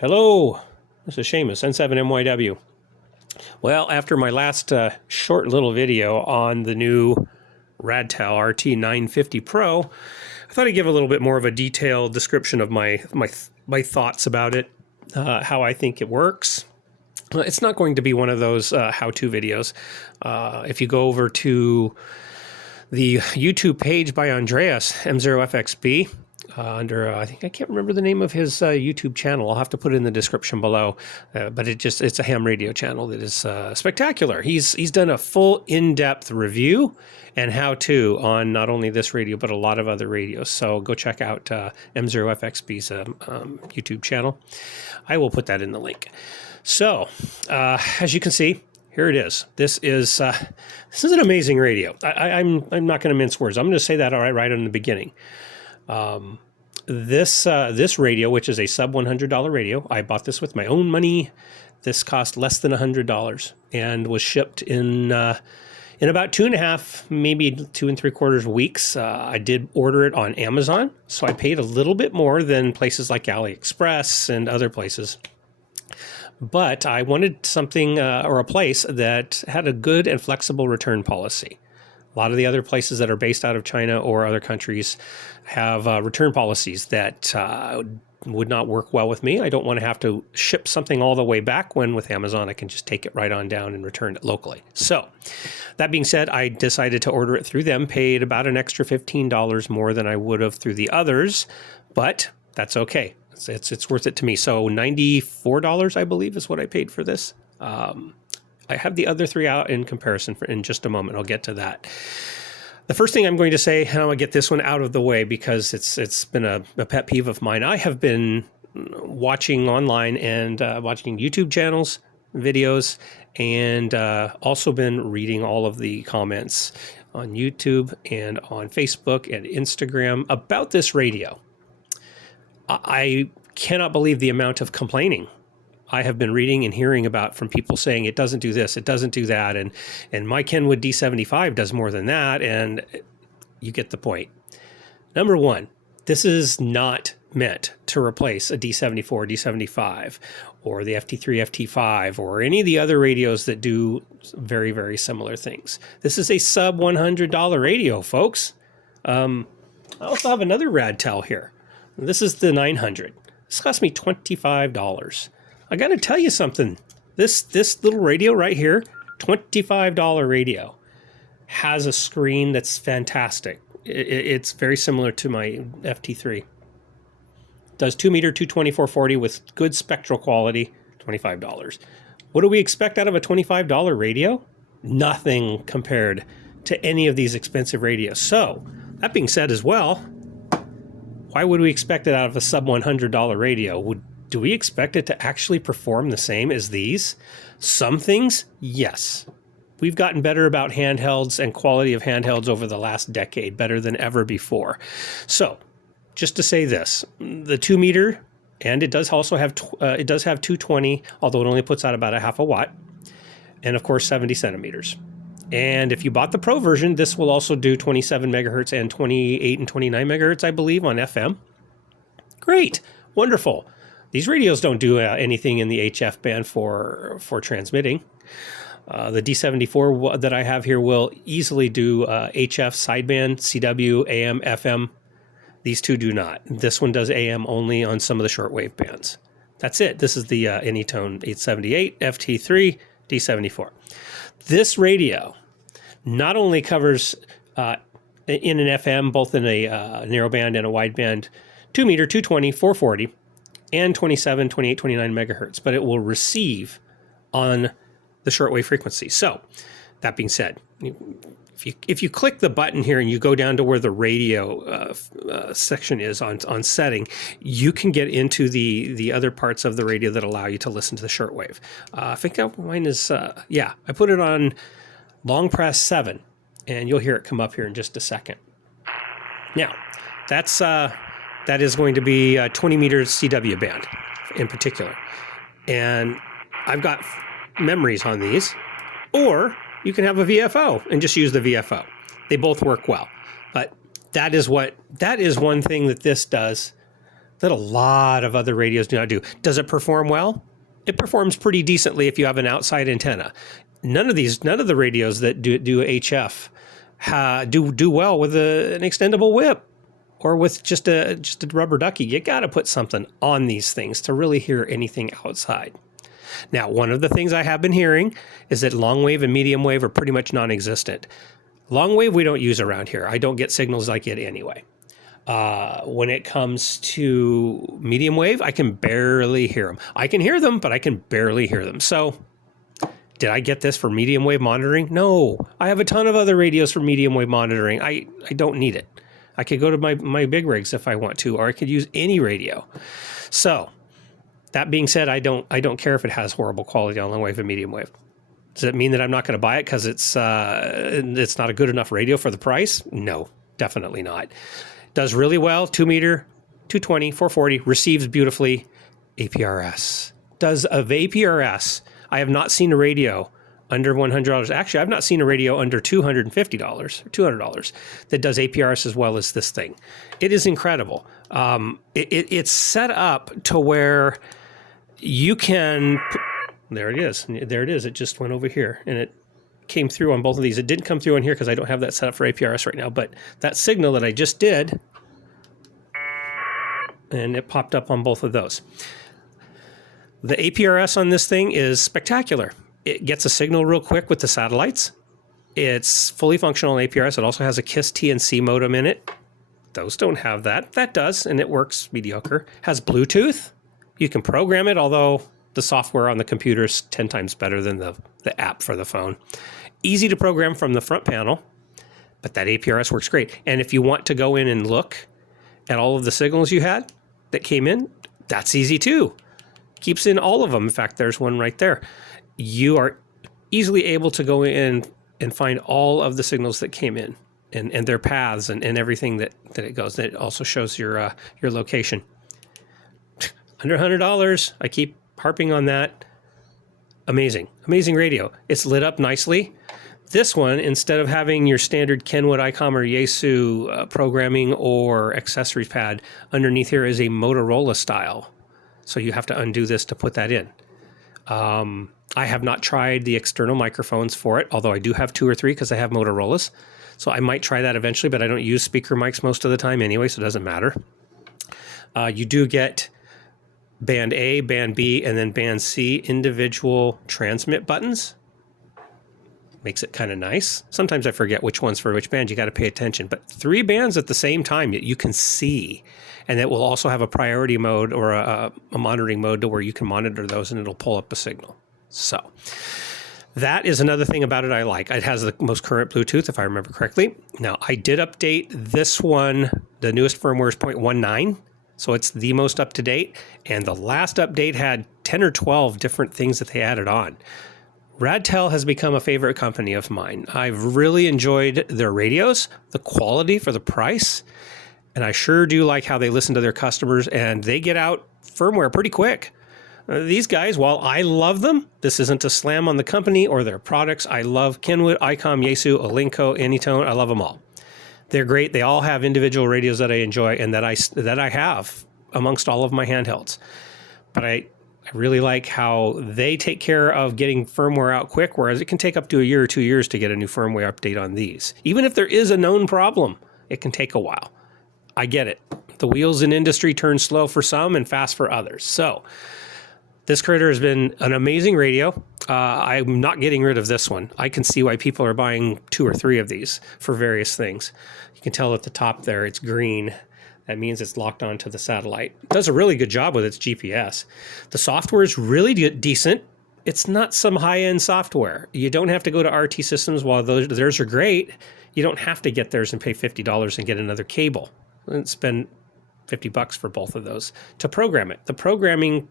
Hello, this is Seamus, N7MYW. Well, after my last short little video on the new Radtel RT-950 Pro, I thought I'd give a little bit more of a detailed description of my thoughts about it, how I think it works. It's not going to be one of those how-to videos. If you go over to the YouTube page by Andreas, M0FXB, under I can't remember the name of his YouTube channel. I'll have to put it in the description below. But it's a ham radio channel that is spectacular. He's done a full in-depth review and how-to on not only this radio but a lot of other radios. So go check out M0FXB's YouTube channel. I will put that in the link. So as you can see, here it is. This is an amazing radio. I'm not going to mince words. I'm going to say that right in the beginning. This radio, which is a sub $100 radio, I bought this with my own money. This cost less than $100 and was shipped in about 2.5, maybe 2 3/4 weeks. I did order it on Amazon, so I paid a little bit more than places like AliExpress and other places. But I wanted something or a place that had a good and flexible return policy. A lot of the other places that are based out of China or other countries have return policies that would not work well with me. I don't want to have to ship something all the way back when with Amazon I can just take it right on down and return it locally. So that being said, I decided to order it through them, paid about an extra $15 more than I would have through the others, but that's okay. It's worth it to me. So $94, I believe, is what I paid for this. I have the other three out in comparison in just a moment. I'll get to that. The first thing I'm going to say, and I'm going to get this one out of the way because it's been a pet peeve of mine. I have been watching online and watching YouTube channels, videos, and also been reading all of the comments on YouTube and on Facebook and Instagram about this radio. I cannot believe the amount of complaining I have been reading and hearing about from people saying it doesn't do this, it doesn't do that, and my Kenwood D75 does more than that, and you get the point. Number one, this is not meant to replace a D74, D75, or the FT3, FT5, or any of the other radios that do very, very similar things. This is a sub $100 radio, folks. I also have another Radtel here. This is the 900. This cost me $25. I got to tell you something. This little radio right here, $25 radio, has a screen that's fantastic. It's very similar to my FT3. Does 2 meter, 220, 440 with good spectral quality, $25. What do we expect out of a $25 radio? Nothing compared to any of these expensive radios. So, that being said as well, why would we expect it out of a sub $100 radio? Do we expect it to actually perform the same as these? Some things, yes. We've gotten better about handhelds and quality of handhelds over the last decade, better than ever before. So, just to say this, the 2 meter, and it does also have 220, although it only puts out about a half a watt, and of course 70 centimeters. And if you bought the Pro version, this will also do 27 megahertz and 28 and 29 megahertz, I believe, on FM. Great, wonderful. These radios don't do anything in the HF band for transmitting. The D74 that I have here will easily do HF sideband, CW, AM, FM. These two do not. This one does AM only on some of the shortwave bands. That's it. This is the Anytone 878, FT3, D74. This radio not only covers in an FM, both in a narrowband and a wideband, 2 meter, 220, 440, and 27, 28, 29 megahertz, but it will receive on the shortwave frequency. So, that being said, if you click the button here and you go down to where the radio section is on setting, you can get into the other parts of the radio that allow you to listen to the shortwave. I think mine is, I put it on long press 7, and you'll hear it come up here in just a second. Now, that is going to be 20 meters CW band in particular. And I've got memories on these, or you can have a VFO and just use the VFO. They both work well. But that is one thing that this does that a lot of other radios do not do. Does it perform well? It performs pretty decently if you have an outside antenna. None of the radios that do HF do well with an extendable whip or with just a rubber ducky. You got to put something on these things to really hear anything outside. Now, one of the things I have been hearing is that long wave and medium wave are pretty much non-existent. Long wave we don't use around here. I don't get signals like it anyway. When it comes to medium wave, I can barely hear them. I can hear them, but I can barely hear them. So did I get this for medium wave monitoring? No, I have a ton of other radios for medium wave monitoring. I don't need it. I could go to my big rigs if I want to, or I could use any radio. So that being said, I don't care if it has horrible quality on long wave and medium wave. Does it mean that I'm not going to buy it because it's not a good enough radio for the price? No, definitely not. Does really well, 2 meter, 220, 440, receives beautifully, APRS. Does of APRS, I have not seen a radio under $100. Actually, I've not seen a radio under $250 or $200 that does APRS as well as this thing. It is incredible. It's set up to where you can, there it is. There it is. It just went over here and it came through on both of these. It didn't come through on here because I don't have that set up for APRS right now, but that signal that I just did, and it popped up on both of those. The APRS on this thing is spectacular. It gets a signal real quick with the satellites. It's fully functional in APRS. It also has a KISS TNC modem in it. Those don't have that. That does, and it works mediocre. Has Bluetooth. You can program it, although the software on the computer is 10 times better than the app for the phone. Easy to program from the front panel, but that APRS works great. And if you want to go in and look at all of the signals you had that came in, that's easy too. Keeps in all of them. In fact, there's one right there. You are easily able to go in and find all of the signals that came in and their paths and everything that it goes. It also shows your location. Under $100. I keep harping on that. Amazing radio. It's lit up nicely. This one, instead of having your standard Kenwood, ICOM, or Yaesu programming or accessories pad, underneath here is a Motorola style. So you have to undo this to put that in. I have not tried the external microphones for it, although I do have 2 or 3 because I have Motorola's. So I might try that eventually, but I don't use speaker mics most of the time anyway, so it doesn't matter. You do get band A, band B, and then band C individual transmit buttons. Makes it kind of nice. Sometimes I forget which one's for which band. You got to pay attention. But 3 bands at the same time you can see. And it will also have a priority mode or a monitoring mode to where you can monitor those and it'll pull up a signal. So that is another thing about it I like. It has the most current Bluetooth, if I remember correctly. Now, I did update this one. The newest firmware is 0.19. So it's the most up to date. And the last update had 10 or 12 different things that they added on. Radtel has become a favorite company of mine. I've really enjoyed their radios, the quality for the price, and I sure do like how they listen to their customers and they get out firmware pretty quick. These guys, while I love them, this isn't a slam on the company or their products. I love Kenwood, ICOM, Yaesu, Alinco, Anytone. I love them all. They're great. They all have individual radios that I enjoy and that I have amongst all of my handhelds. But I really like how they take care of getting firmware out quick, whereas it can take up to a year or 2 years to get a new firmware update on these. Even if there is a known problem, it can take a while. I get it. The wheels in industry turn slow for some and fast for others. So this critter has been an amazing radio. I'm not getting rid of this one. I can see why people are buying 2 or 3 of these for various things. You can tell at the top there, it's green. That means it's locked onto the satellite. It does a really good job with its GPS. The software is really decent. It's not some high-end software. You don't have to go to RT Systems. While theirs are great, you don't have to get theirs and pay $50 and get another cable and spend $50 for both of those to program it. The programming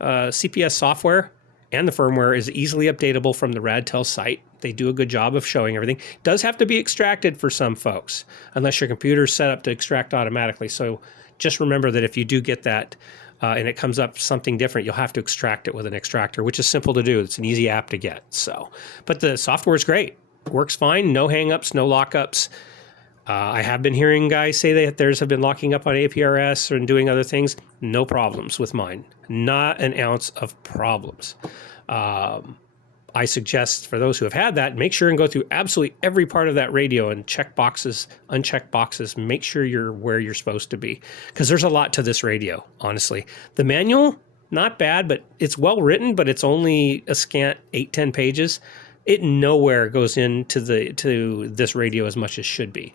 CPS software and the firmware is easily updatable from the Radtel site. They do a good job of showing everything. It does have to be extracted for some folks, unless your computer's set up to extract automatically. So just remember that if you do get that and it comes up something different, you'll have to extract it with an extractor, which is simple to do. It's an easy app to get. So, but the software is great. It works fine. No hangups, no lockups. I have been hearing guys say that theirs have been locking up on APRS and doing other things. No problems with mine. Not an ounce of problems. I suggest for those who have had that, make sure and go through absolutely every part of that radio and check boxes, uncheck boxes. Make sure you're where you're supposed to be, because there's a lot to this radio, honestly. The manual, not bad, but it's well written, but it's only a scant 8-10 pages. It nowhere goes into this radio as much as should be.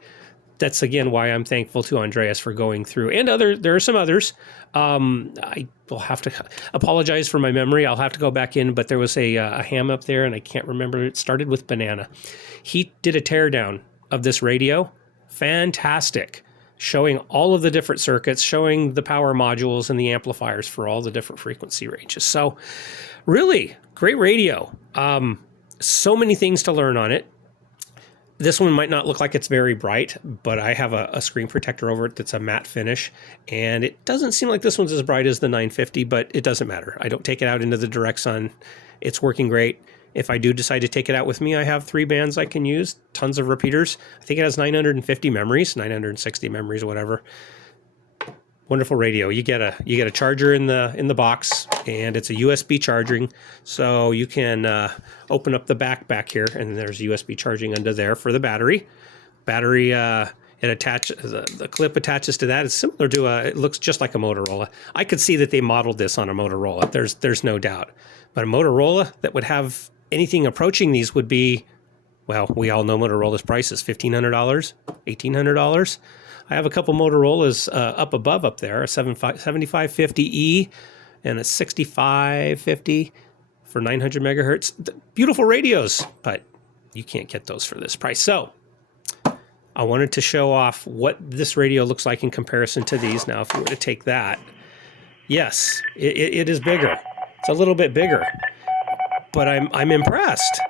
That's again why I'm thankful to Andreas for going through, and there are some others. I will have to apologize for my memory. I'll have to go back in, but there was a ham up there, and I can't remember. It started with banana. He did a teardown of this radio. Fantastic. Showing all of the different circuits, showing the power modules and the amplifiers for all the different frequency ranges. So really great radio. So many things to learn on it. This one might not look like it's very bright, but I have a screen protector over it that's a matte finish, and it doesn't seem like this one's as bright as the 950, but it doesn't matter. I don't take it out into the direct sun. It's working great. If I do decide to take it out with me, I have 3 bands I can use, tons of repeaters. I think it has 950 memories, 960 memories, whatever. Wonderful radio. You get a charger in the box, and it's a USB charging, so you can open up the back here, and there's USB charging under there for the battery. It attaches, the clip attaches to that. It's similar to it looks just like a Motorola. I could see that they modeled this on a Motorola. There's no doubt, but a Motorola that would have anything approaching these would be, well, we all know Motorola's prices: $1,500, $1,800. I have a couple Motorola's up there, a 7550E and a 6550 for 900 megahertz. Beautiful radios, but you can't get those for this price. So I wanted to show off what this radio looks like in comparison to these. Now, if we were to take that, yes, it is bigger. It's a little bit bigger, but I'm impressed.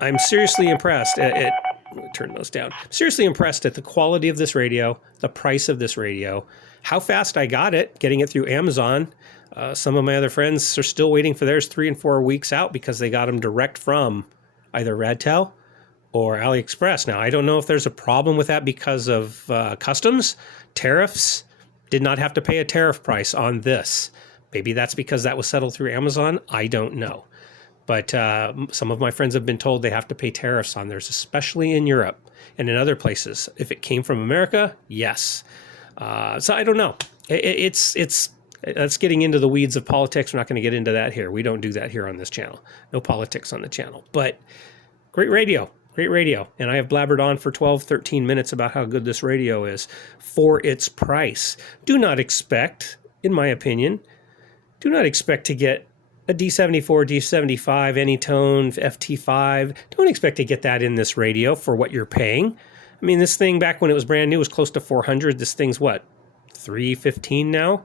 I'm seriously impressed at turn those down. I'm seriously impressed at the quality of this radio, the price of this radio, how fast I got it, getting it through Amazon. Some of my other friends are still waiting for theirs 3 and 4 weeks out because they got them direct from either Radtel or AliExpress. Now, I don't know if there's a problem with that because of customs, tariffs. Did not have to pay a tariff price on this. Maybe that's because that was settled through Amazon. I don't know. But some of my friends have been told they have to pay tariffs on theirs, especially in Europe and in other places. If it came from America, yes. So I don't know. That's getting into the weeds of politics. We're not going to get into that here. We don't do that here on this channel. No politics on the channel. But great radio. Great radio. And I have blabbered on for 12, 13 minutes about how good this radio is for its price. Do not expect, in my opinion, do not expect to get a D74, D75, Anytone, FT5. Don't expect to get that in this radio for what you're paying. I mean, this thing back when it was brand new was close to $400. This thing's what, $315 now?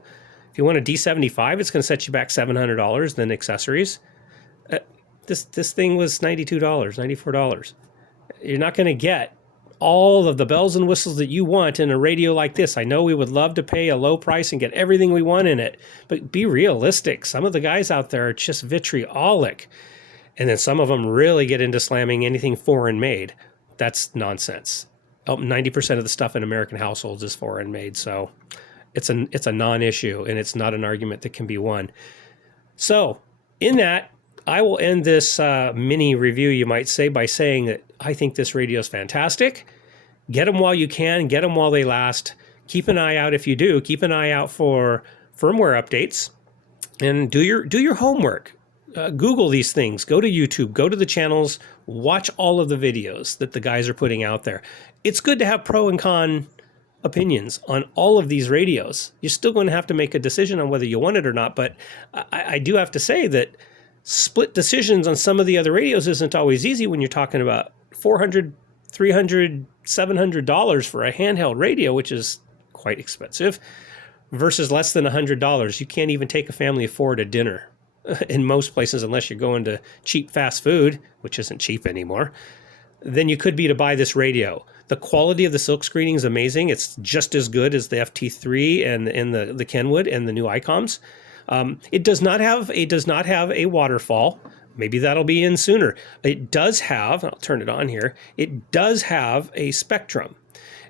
If you want a D75, it's going to set you back $700, then accessories. This thing was $92, $94. You're not going to get all of the bells and whistles that you want in a radio like this. I know we would love to pay a low price and get everything we want in it, but be realistic. Some of the guys out there are just vitriolic, and then some of them really get into slamming anything foreign made. That's nonsense. 90% of the stuff in American households is foreign made, so it's a non-issue, and it's not an argument that can be won. So in that, I will end this mini review, you might say, by saying that I think this radio is fantastic. Get them while you can. Get them while they last. Keep an eye out if you do. Keep an eye out for firmware updates. And do your homework. Google these things. Go to YouTube. Go to the channels. Watch all of the videos that the guys are putting out there. It's good to have pro and con opinions on all of these radios. You're still going to have to make a decision on whether you want it or not. But I do have to say that split decisions on some of the other radios isn't always easy when you're talking about $400, $300, $700 for a handheld radio, which is quite expensive, versus less than $100. You can't even take a family of 4 to dinner in most places unless you're going to cheap fast food, which isn't cheap anymore. Then you could be to buy this radio. The quality of the silk screening is amazing. It's just as good as the FT3 and the Kenwood and the new ICOMs. It does not have a waterfall. Maybe that'll be in sooner. It does have, I'll turn it on here, it does have a spectrum.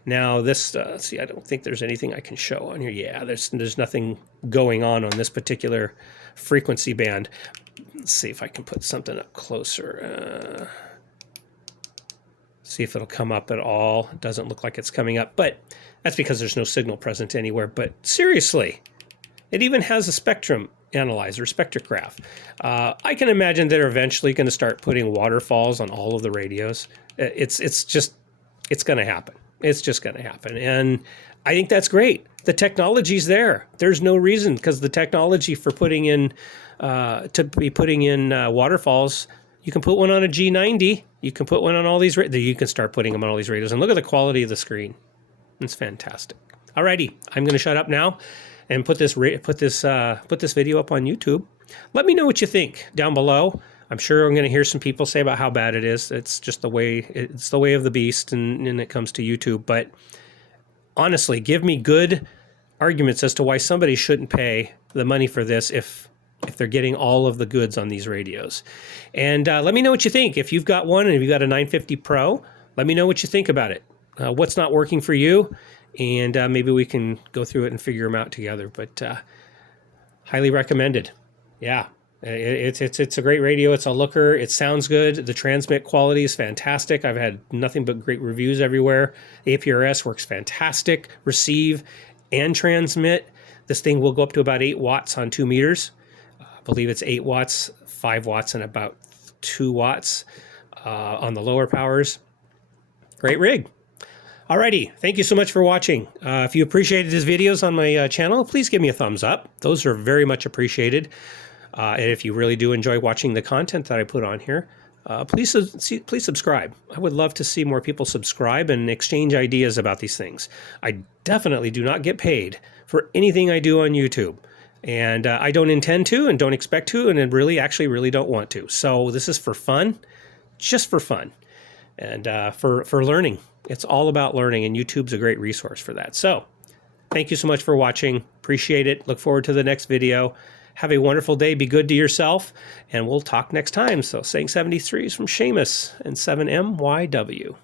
Now this, see, I don't think there's anything I can show on here. Yeah, there's nothing going on this particular frequency band. Let's see if I can put something up closer. See if it'll come up at all. It doesn't look like it's coming up, but that's because there's no signal present anywhere. But seriously, it even has a spectrum analyzer, spectrograph. I can imagine they're eventually going to start putting waterfalls on all of the radios. It's going to happen. It's just going to happen. And I think that's great. The technology's there. There's no reason, because the technology for putting in, waterfalls, you can put one on a G90. You can put one on all these. You can start putting them on all these radios, and look at the quality of the screen. It's fantastic. Alrighty, I'm going to shut up now and put this video up on YouTube. Let me know what you think down below. I'm sure I'm going to hear some people say about how bad it is. It's just the way of the beast, and it comes to YouTube. But honestly, give me good arguments as to why somebody shouldn't pay the money for this if they're getting all of the goods on these radios. And let me know what you think. If you've got one and if you've got a 950 Pro, let me know what you think about it. What's not working for you, and maybe we can go through it and figure them out together. But highly recommended. Yeah, it's a great radio. It's a looker. It sounds good. The transmit quality is fantastic. I've had nothing but great reviews everywhere. APRS works fantastic. Receive and transmit. This thing will go up to about 8 watts on 2 meters. I believe it's 8 watts, 5 watts, and about 2 watts on the lower powers. Great rig. Alrighty, thank you so much for watching. If you appreciated these videos on my channel, please give me a thumbs up. Those are very much appreciated. And if you really do enjoy watching the content that I put on here, please subscribe. I would love to see more people subscribe and exchange ideas about these things. I definitely do not get paid for anything I do on YouTube. And I don't intend to, and don't expect to, and really don't want to. So this is for fun, just for fun, and for learning. It's all about learning, and YouTube's a great resource for that. So thank you so much for watching. Appreciate it. Look forward to the next video. Have a wonderful day. Be good to yourself, and we'll talk next time. So saying 73 is from Seamus and 7MYW.